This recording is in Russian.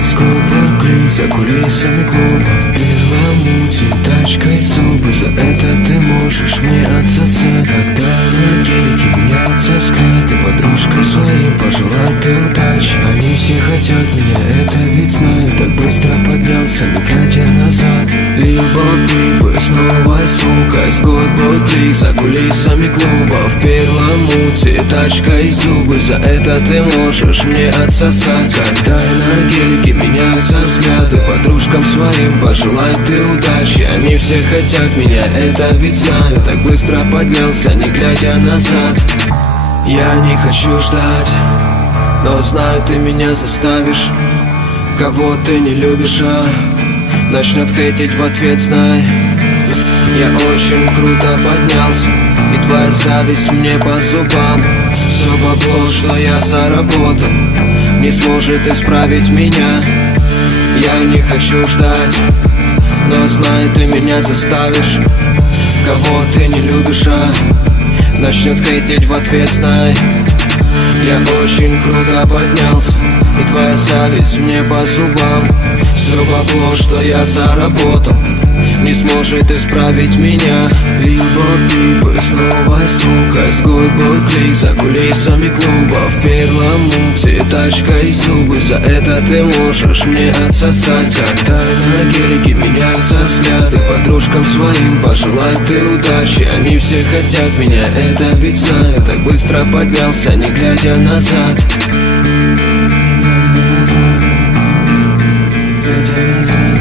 с губы клей, за кулисами клуба. Перламутре тачкой зубы, за это ты можешь мне отсосать. Когда на гелике меняются взгляды, подружкам своим пожелать ты удачи. Они все хотят меня, это ведь знаю. Так быстро поднялся, не глядя назад. Либо бибы с новой сукой, с гудбой клик, за кулисами клуба. В перламутре тачкой зубы, за это ты можешь мне отсосать. Когда на гелике меняются взгляды, подружкам своим пожелать ты удачи. Они все хотят меня, это ведь знаю. Так быстро поднялся, не глядя назад. Я не хочу ждать, но знаю, ты меня заставишь. Кого ты не любишь, начнет хейтить в ответ, знай. Я очень круто поднялся, и твоя зависть мне по зубам. Все бабло, что я заработал, не сможет исправить меня. Я не хочу ждать, но знаю, ты меня заставишь. Кого ты не любишь, начнет хейтить в ответ, знай. Я очень круто поднялся, и твоя зависть мне по зубам. Все бабло, что я заработал, не сможет исправить меня. Либо бибы с новой сукой, с гудбой клик, за кулисами клуба. В перламутре тачкой зубы, за это ты можешь мне отсосать. Когда на гелике меняются взгляды, подружкам своим пожелать ты удачи. Они все хотят меня, это ведь знаю. Так быстро поднялся, не глядя назад. Не глядя назад, не глядя назад.